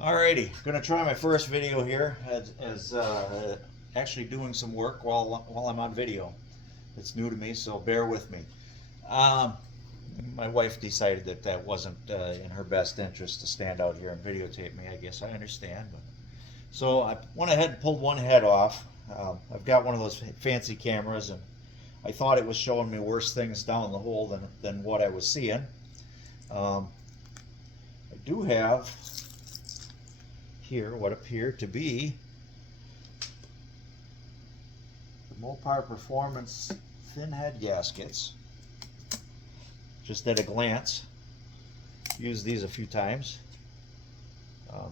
Alrighty, gonna try my first video here as actually doing some work while I'm on video. It's new to me, so bear with me. Um, my wife decided that that wasn't in her best interest to stand out here and videotape me. I guess I understand, but so I went ahead and pulled one head off. I've got one of those fancy cameras, and I thought it was showing me worse things down the hole than what I was seeing. Um, I do have here what appear to be the Mopar Performance thin head gaskets. Just at a glance, used these a few times.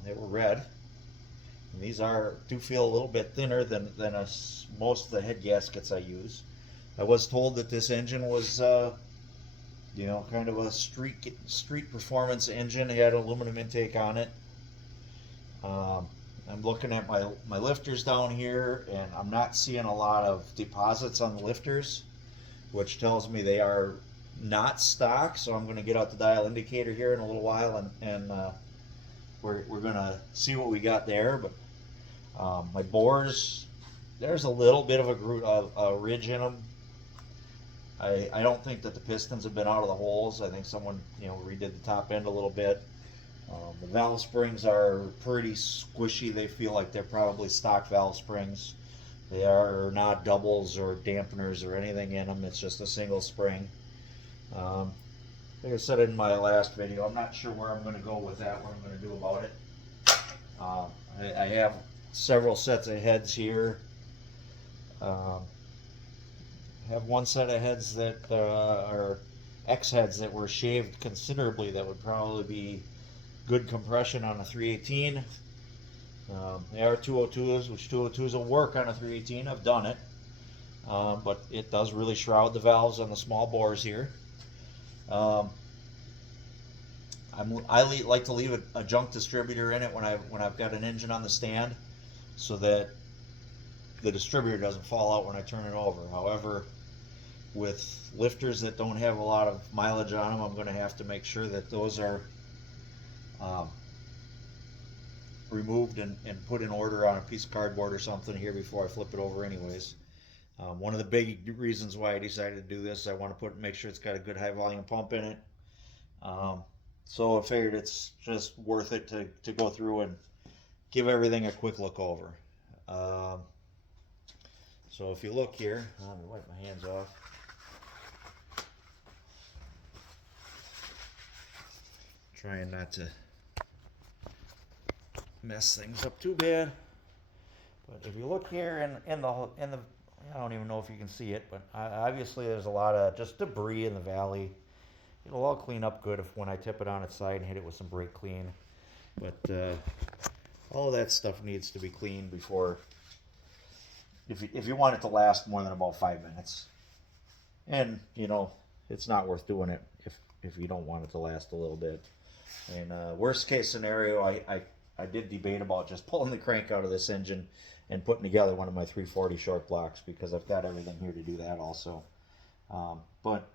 They were red, and these do feel a little bit thinner than most of the head gaskets I use. I was told that this engine was kind of a street performance engine. It had aluminum intake on it. I'm looking at my lifters down here, and I'm not seeing a lot of deposits on the lifters, which tells me they are not stock. So I'm going to get out the dial indicator here in a little while, and we're going to see what we got there. But my bores, there's a little bit of a ridge in them. I don't think that the pistons have been out of the holes. I think someone redid the top end a little bit. The valve springs are pretty squishy. They feel like they're probably stock valve springs. They are not doubles or dampeners or anything in them. It's just a single spring. Like I said in my last video, I'm not sure where I'm going to go with that, what I'm going to do about it. I have several sets of heads here. I have one set of heads that are X heads that were shaved considerably. That would probably be good compression on a 318. They are 202s, which 202s will work on a 318. I've done it, but it does really shroud the valves on the small bores here. I like to leave a junk distributor in it when I've got an engine on the stand, so that the distributor doesn't fall out when I turn it over. However, with lifters that don't have a lot of mileage on them, I'm going to have to make sure that those are removed and put in order on a piece of cardboard or something here before I flip it over anyways. One of the big reasons why I decided to do this, I want to make sure it's got a good high volume pump in it. So I figured it's just worth it to go through and give everything a quick look over. So if you look here, let me wipe my hands off. Trying not to mess things up too bad. But if you look here in the I don't even know if you can see it, but obviously there's a lot of just debris in the valley. It'll all clean up good when I tip it on its side and hit it with some brake clean. But all of that stuff needs to be cleaned before, if you want it to last more than about 5 minutes. And it's not worth doing it if you don't want it to last a little bit. And worst case scenario, I did debate about just pulling the crank out of this engine and putting together one of my 340 short blocks, because I've got everything here to do that also. But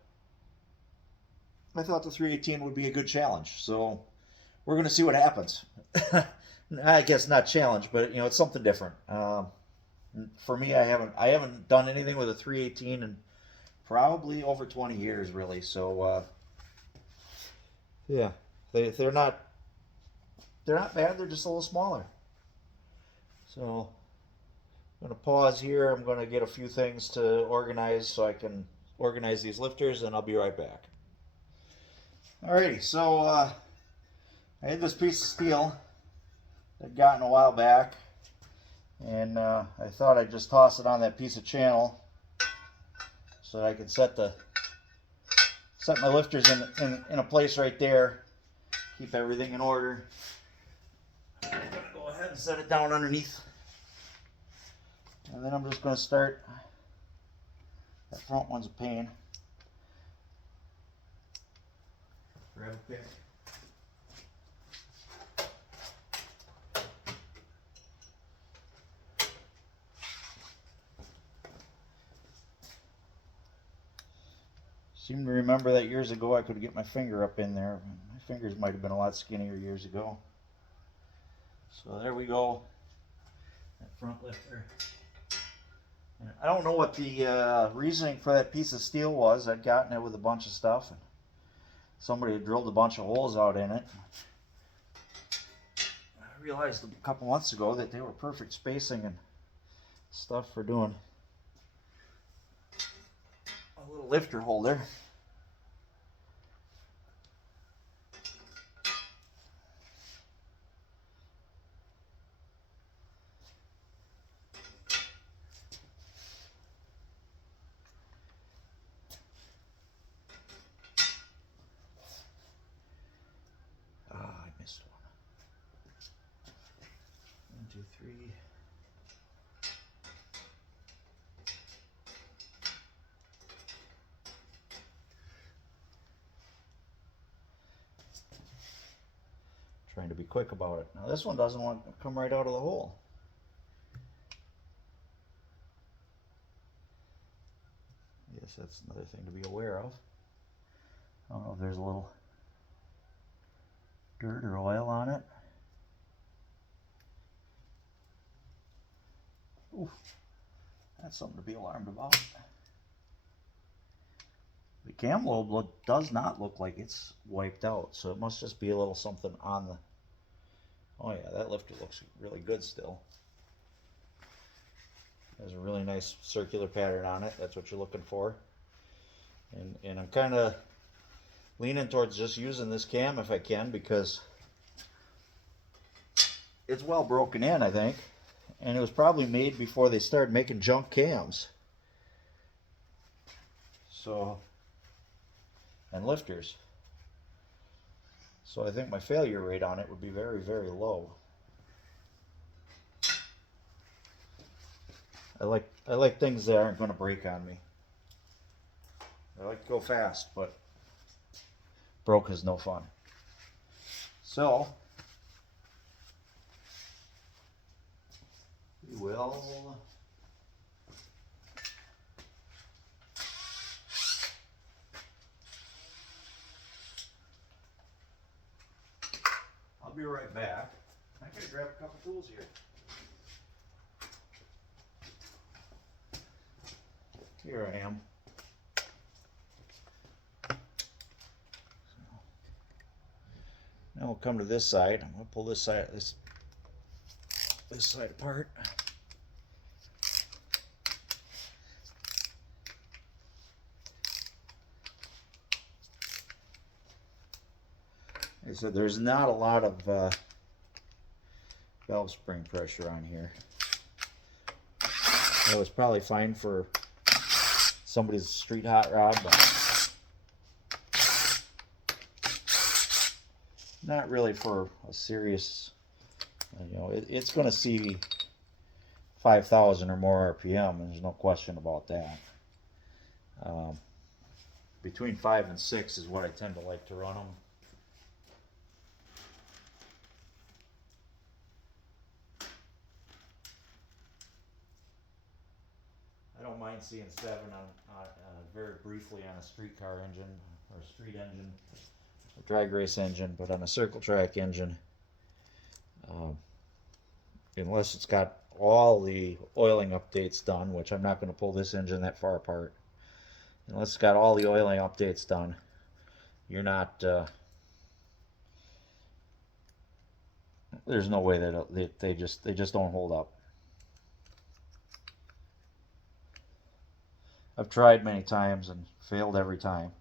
I thought the 318 would be a good challenge, so we're going to see what happens. I guess not challenge, but it's something different. For me, I haven't done anything with a 318 in probably over 20 years, really. So yeah, they're not bad. They're just a little smaller. So I'm going to pause here. I'm going to get a few things to organize so I can organize these lifters, and I'll be right back. Alrighty, so I had this piece of steel I'd gotten a while back, and I thought I'd just toss it on that piece of channel so that I could set my lifters in a place right there, keep everything in order. Go ahead and set it down underneath, and then I'm just going to start. That front one's a pain. Grab a pick. Seem to remember that years ago I could get my finger up in there. My fingers might have been a lot skinnier years ago. So there we go. That front lifter. And I don't know what the reasoning for that piece of steel was. I'd gotten it with a bunch of stuff, and somebody had drilled a bunch of holes out in it. I realized a couple months ago that they were perfect spacing and stuff for doing a little lifter holder. I missed one. 1, 2, 3. Trying to be quick about it. Now this one doesn't want to come right out of the hole. I guess that's another thing to be aware of. I don't know if there's a little dirt or oil on it. Oof, that's something to be alarmed about. The cam lobe does not look like it's wiped out, so it must just be a little something on the... Oh yeah, that lifter looks really good still. There's a really nice circular pattern on it. That's what you're looking for. And I'm kind of leaning towards just using this cam if I can, because it's well broken in, I think. And it was probably made before they started making junk cams. So, and lifters. So I think my failure rate on it would be very, very low. I like things that aren't going to break on me. I like to go fast, but broke is no fun. So we will I'll be right back. I gotta grab a couple tools here. Here I am. Now we'll come to this side. I'm gonna pull this side this side apart. Like I said, there's not a lot of valve spring pressure on here. That was probably fine for somebody's street hot rod, but not really for a serious, you know, it's going to see 5,000 or more RPM, and there's no question about that. Between 5 and 6 is what I tend to like to run them. I don't mind seeing 7 on very briefly on a streetcar engine or a street engine, a drag race engine, but on a circle track engine, unless it's got all the oiling updates done, which I'm not going to pull this engine that far apart, unless it's got all the oiling updates done, you're not, there's no way that they just don't hold up. I've tried many times and failed every time.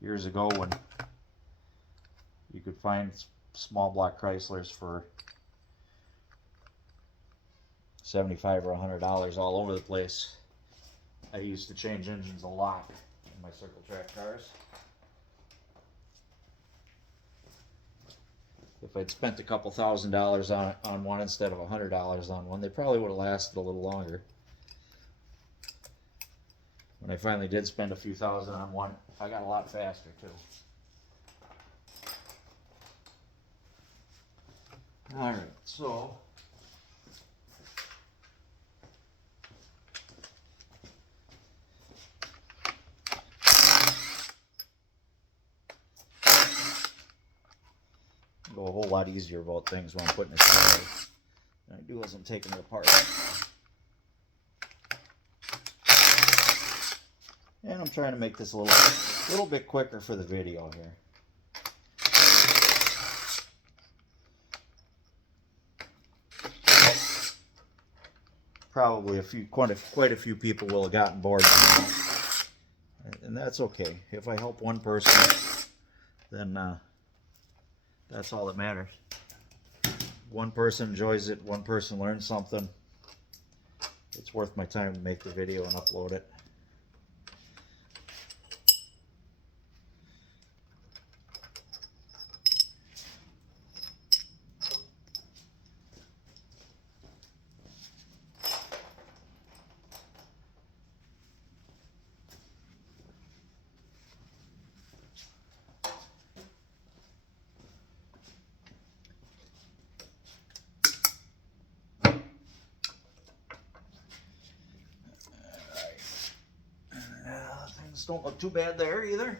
Years ago, when you could find small block Chryslers for $75 or $100 all over the place, I used to change engines a lot in my circle track cars. If I'd spent a couple $1,000s on one instead of $100 on one, they probably would have lasted a little longer. When I finally did spend a few thousand on one, I got a lot faster too. Alright, so go a whole lot easier about things when I'm putting it together than I do as I'm taking it apart. And I'm trying to make this a little bit quicker for the video here. Probably quite a few people will have gotten bored by now. And that's okay. If I help one person, then that's all that matters. One person enjoys it, one person learns something. It's worth my time to make the video and upload it. Things don't look too bad there either.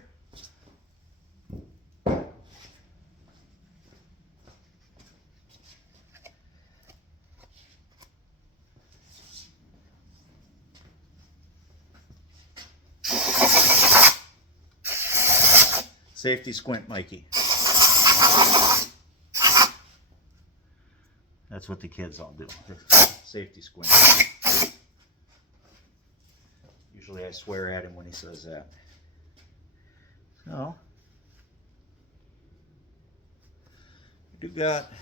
Safety squint, Mikey. That's what the kids all do. Safety squint. Usually I swear at him when he says that. So, we do got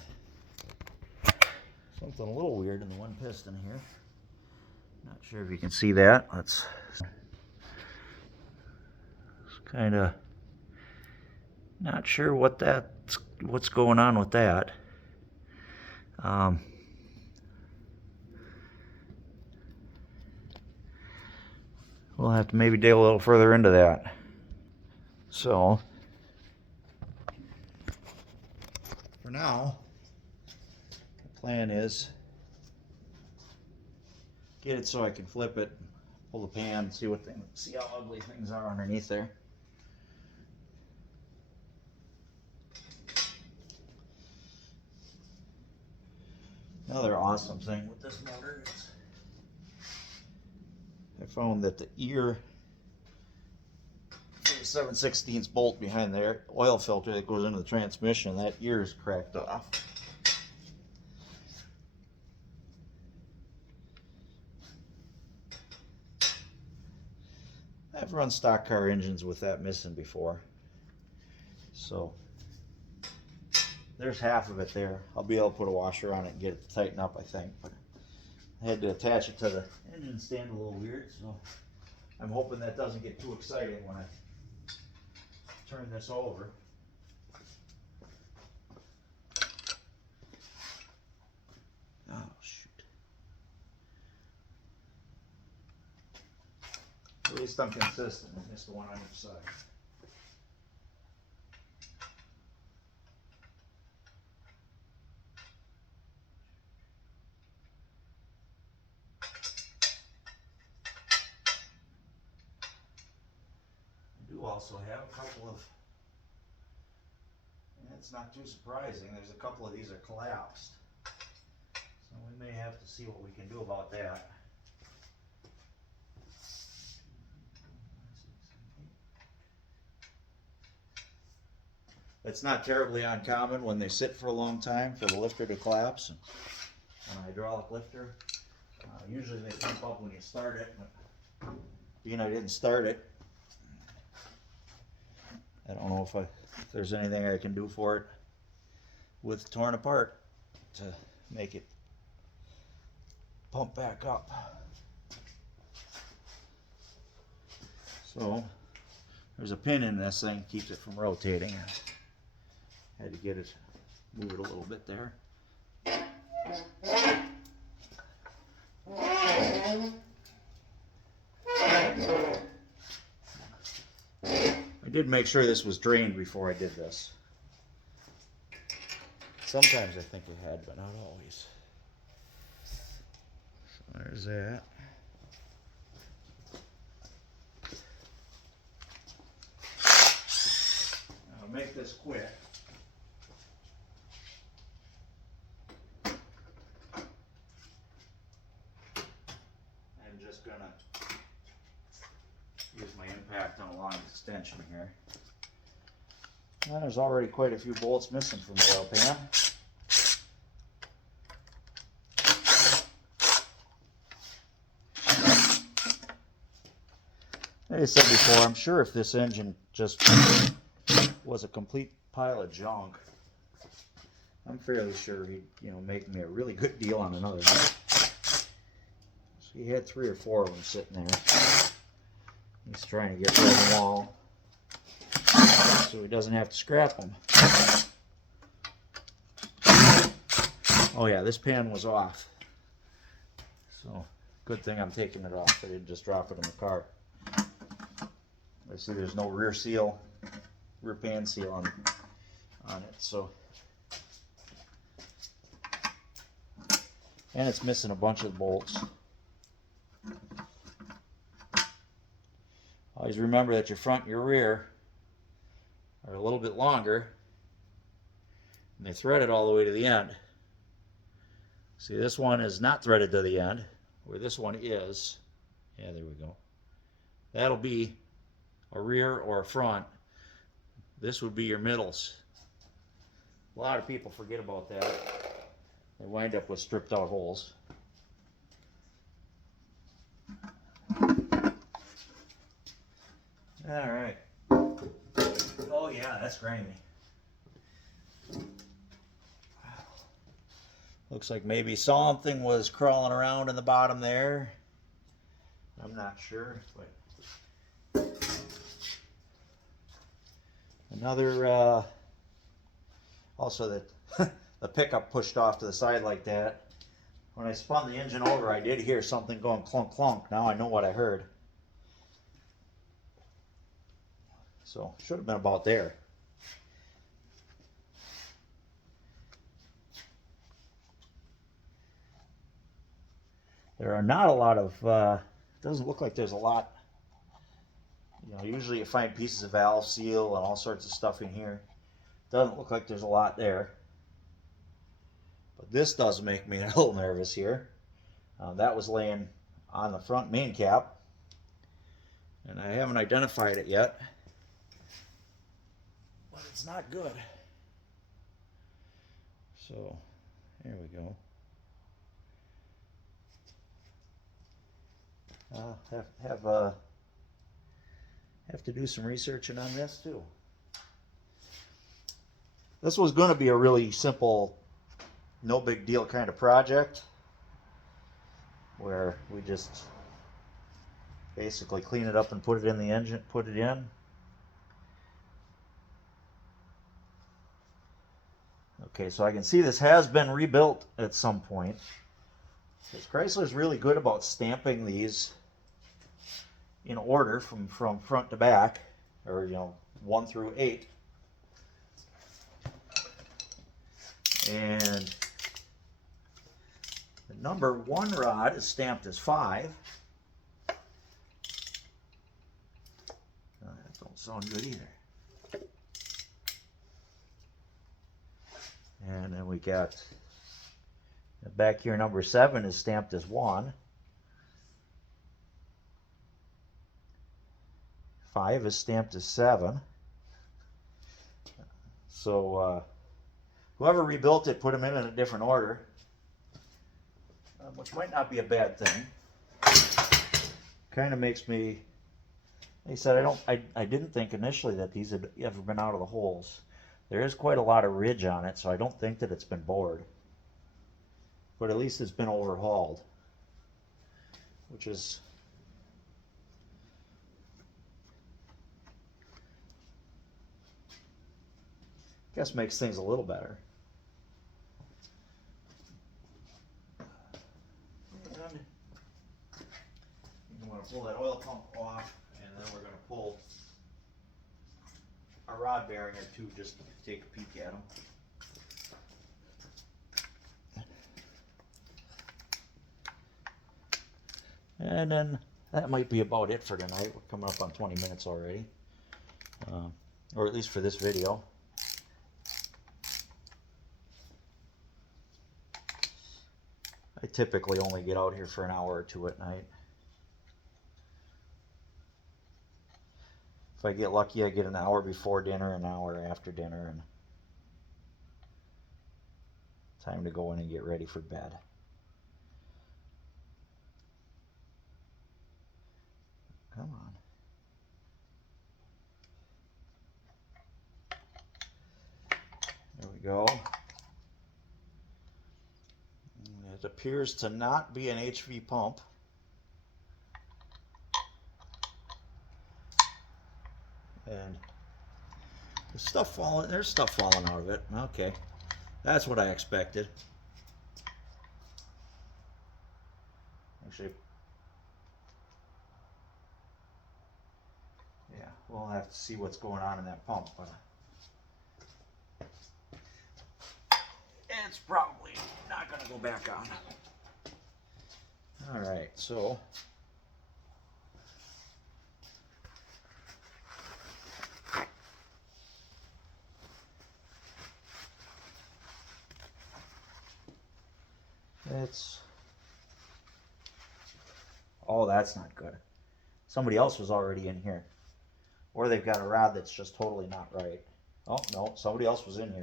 something a little weird in the one piston here. Not sure if you can see that. It's kind of not sure what's going on with that. We'll have to maybe dig a little further into that. So, for now, the plan is get it so I can flip it, pull the pan, see how ugly things are underneath there. Another awesome thing with this motor is I found that the ear, the 7/16 bolt behind the oil filter that goes into the transmission, that ear is cracked off. I've run stock car engines with that missing before, so there's half of it there. I'll be able to put a washer on it and get it to tighten up, I think. But I had to attach it to the engine stand a little weird, so I'm hoping that doesn't get too exciting when I turn this over. Oh, shoot. At least I'm consistent. I missed the one on each side. Also have a couple of, and it's not too surprising, there's a couple of these are collapsed, so we may have to see what we can do about that. It's not terribly uncommon when they sit for a long time for the lifter to collapse. An hydraulic lifter, usually they pump up when you start it, but being I didn't start it, I don't know if there's anything I can do for it with torn apart to make it pump back up. So there's a pin in this thing, keeps it from rotating. Had to get it, move it a little bit there. I did make sure this was drained before I did this. Sometimes I think it had, but not always. So there's that. I'll make this quick. gonna use my impact on a long extension here. And there's already quite a few bolts missing from the oil pan. Like I said before, I'm sure if this engine just was a complete pile of junk, I'm fairly sure he'd, make me a really good deal on another one. So he had 3 or 4 of them sitting there. He's trying to get rid of them all so he doesn't have to scrap them. Oh yeah, this pan was off. So good thing I'm taking it off. I didn't just drop it in the car. I see there's no rear pan seal on it, so. And it's missing a bunch of bolts. Always remember that your front and your rear are a little bit longer, and they thread it all the way to the end. See, this one is not threaded to the end, where this one is. Yeah, there we go. That'll be a rear or a front. This would be your middles. A lot of people forget about that. They wind up with stripped out holes. All right. Oh yeah, that's grimy. Looks like maybe something was crawling around in the bottom there. I'm not sure, but another also that the pickup pushed off to the side like that. When I spun the engine over, I did hear something going clunk clunk. Now I know what I heard. So should have been about there. There are not a lot of, doesn't look like there's a lot. Usually you find pieces of valve seal and all sorts of stuff in here. Doesn't look like there's a lot there. But this does make me a little nervous here. That was laying on the front main cap, and I haven't identified it yet. But it's not good. So, there we go. Have to do some researching on this too. This was going to be a really simple, no big deal kind of project where we just basically clean it up and put it in the engine, put it in. Okay, so I can see this has been rebuilt at some point. Because Chrysler's really good about stamping these in order from front to back, or 1 through 8. And the number 1 rod is stamped as 5. That don't sound good either. And then we got back here, number 7 is stamped as 1. 5 is stamped as 7. So whoever rebuilt it put them in a different order, which might not be a bad thing. Kind of makes me. They said I didn't think initially that these had ever been out of the holes. There is quite a lot of ridge on it, so I don't think that it's been bored. But at least it's been overhauled, which is I guess makes things a little better. And you want to pull that oil pump off, and then we're going to pull a rod bearing or two just to take a peek at them. And then that might be about it for tonight. We're coming up on 20 minutes already, or at least for this video. I typically only get out here for an hour or two at night. If I get lucky, I get an hour before dinner, an hour after dinner, and time to go in and get ready for bed. Come on. There we go. It appears to not be an HV pump. And there's stuff falling out of it. Okay. That's what I expected. Actually, yeah, we'll have to see what's going on in that pump, but it's probably not going to go back on. All right, so oh, that's not good. Somebody else was already in here. Or they've got a rod that's just totally not right. Oh, no, somebody else was in here.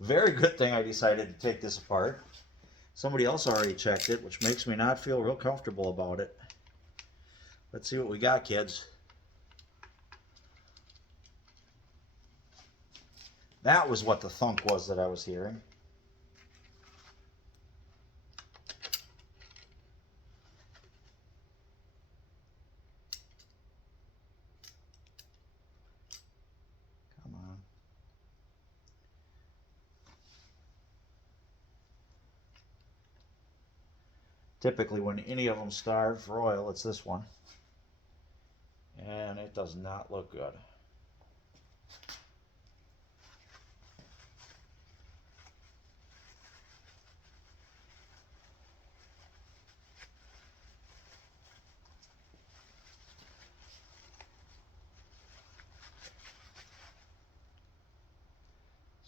Very good thing I decided to take this apart. Somebody else already checked it, which makes me not feel real comfortable about it. Let's see what we got, kids. That was what the thunk was that I was hearing. Come on. Typically, when any of them starve for oil, it's this one. And it does not look good.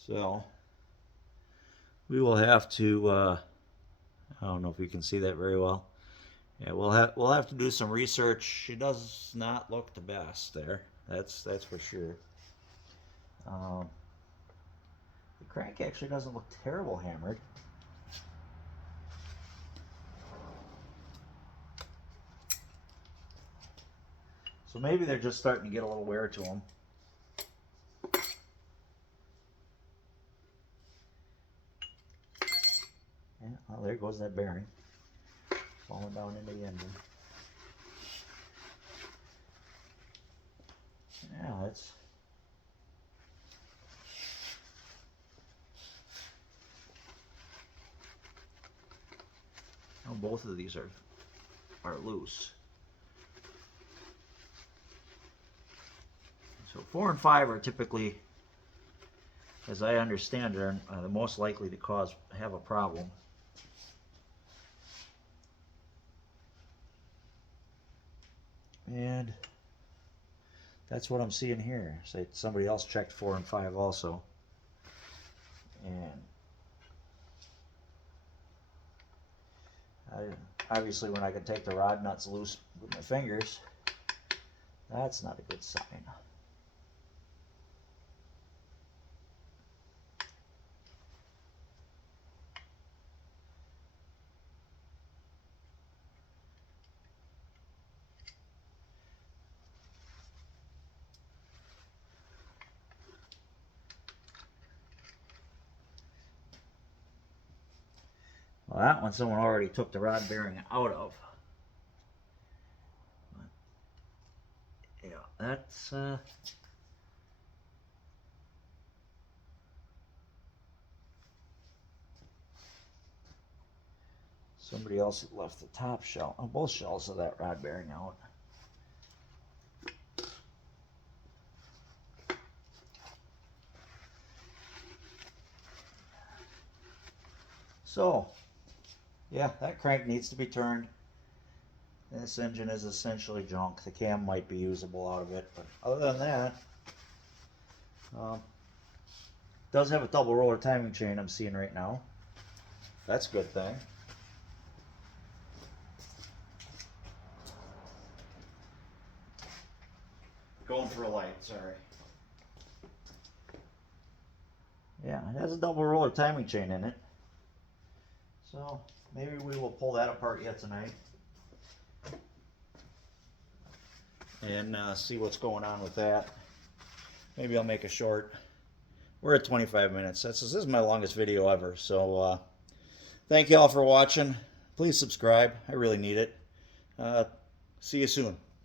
So we will have to, I don't know if you can see that very well. Yeah, we'll have to do some research. It does not look the best there. That's for sure. The crank actually doesn't look terrible hammered. So maybe they're just starting to get a little wear to them. Yeah, well, there goes that bearing. Falling down into the engine. Yeah, it's... Oh, both of these are loose. So 4 and 5 are typically, as I understand it, are the most likely to have a problem. And that's what I'm seeing here. Say somebody else checked 4 and 5 also. And obviously when I can take the rod nuts loose with my fingers, that's not a good sign. Well, that one someone already took the rod bearing out of. Yeah, that's somebody else left the top shell, both shells of that rod bearing out. So, yeah, that crank needs to be turned. This engine is essentially junk. The cam might be usable out of it, but other than that, does have a double roller timing chain I'm seeing right now. That's a good thing. Going for a light, sorry. Yeah, it has a double roller timing chain in it. So maybe we will pull that apart yet tonight. And see what's going on with that. Maybe I'll make a short. We're at 25 minutes. This is my longest video ever. So thank you all for watching. Please subscribe. I really need it. See you soon.